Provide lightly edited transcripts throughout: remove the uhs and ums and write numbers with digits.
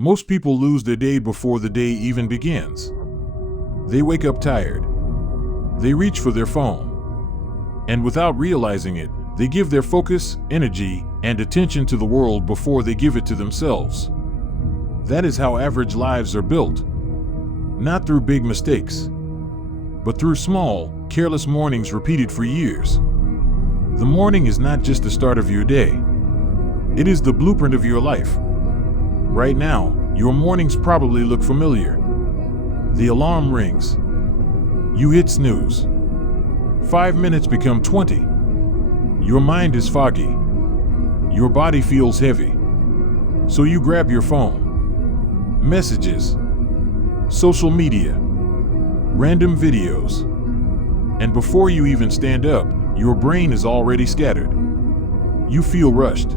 Most people lose their day before the day even begins. They wake up tired. They reach for their phone. And without realizing it, they give their focus, energy, and attention to the world before they give it to themselves. That is how average lives are built. Not through big mistakes, but through small, careless mornings repeated for years. The morning is not just the start of your day. It is the blueprint of your life. Right now, your mornings probably look familiar. The alarm rings. You hit snooze. 5 minutes become 20. Your mind is foggy. Your body feels heavy. So you grab your phone. Messages. Social media. Random videos. And before you even stand up, your brain is already scattered. You feel rushed.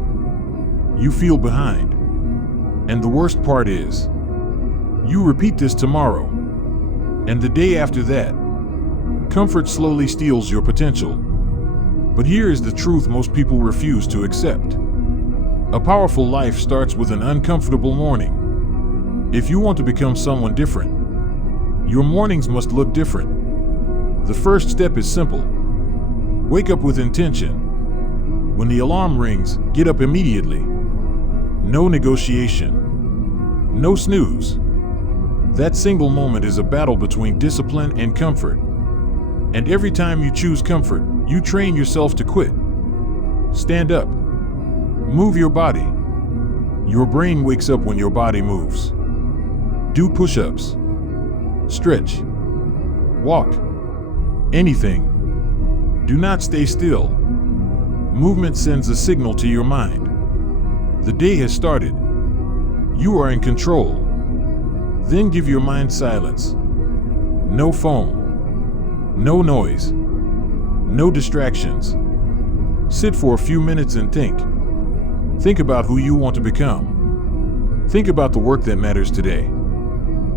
You feel behind. And the worst part is, you repeat this tomorrow, and the day after that. Comfort slowly steals your potential. But here is the truth most people refuse to accept. A powerful life starts with an uncomfortable morning. If you want to become someone different, your mornings must look different. The first step is simple. Wake up with intention. When the alarm rings, get up immediately. No negotiation. No snooze. That single moment is a battle between discipline and comfort. And every time you choose comfort, you train yourself to quit. Stand up. Move your body. Your brain wakes up when your body moves. Do push-ups. Stretch. Walk. Anything. Do not stay still. Movement sends a signal to your mind. The day has started. You are in control. Then give your mind silence. No phone. No noise. No distractions. Sit for a few minutes and think. Think about who you want to become. Think about the work that matters today.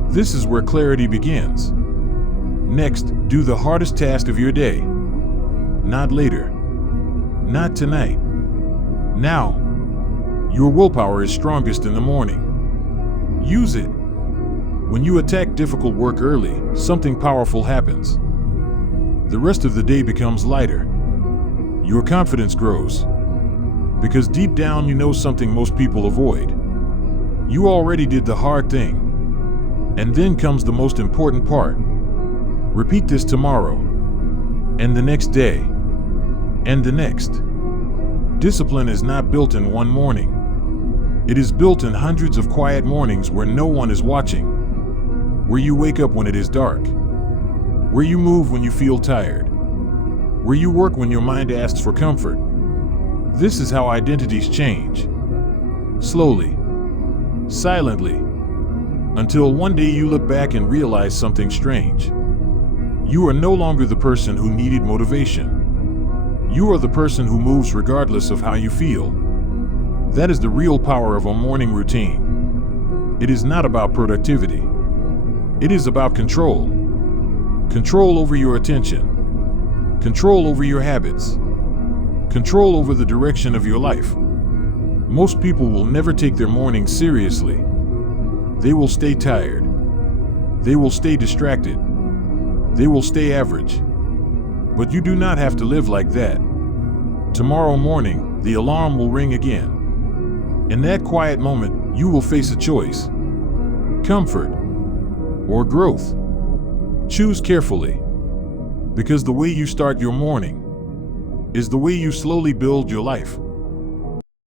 This is where clarity begins. Next, do the hardest task of your day. Not later. Not tonight. Now. Your willpower is strongest in the morning. Use it. When you attack difficult work early, something powerful happens. The rest of the day becomes lighter. Your confidence grows. Because deep down you know something most people avoid. You already did the hard thing. And then comes the most important part. Repeat this tomorrow. And the next day. And the next. Discipline is not built in one morning. It is built in hundreds of quiet mornings where no one is watching. Where you wake up when it is dark. Where you move when you feel tired. Where you work when your mind asks for comfort. This is how identities change. Slowly. Silently. Until one day you look back and realize something strange. You are no longer the person who needed motivation. You are the person who moves regardless of how you feel. That is the real power of a morning routine. It is not about productivity. It is about control. Control over your attention. Control over your habits. Control over the direction of your life. Most people will never take their mornings seriously. They will stay tired. They will stay distracted. They will stay average. But you do not have to live like that. Tomorrow morning, the alarm will ring again. In that quiet moment, you will face a choice. Comfort or growth. Choose carefully. Because the way you start your morning is the way you slowly build your life.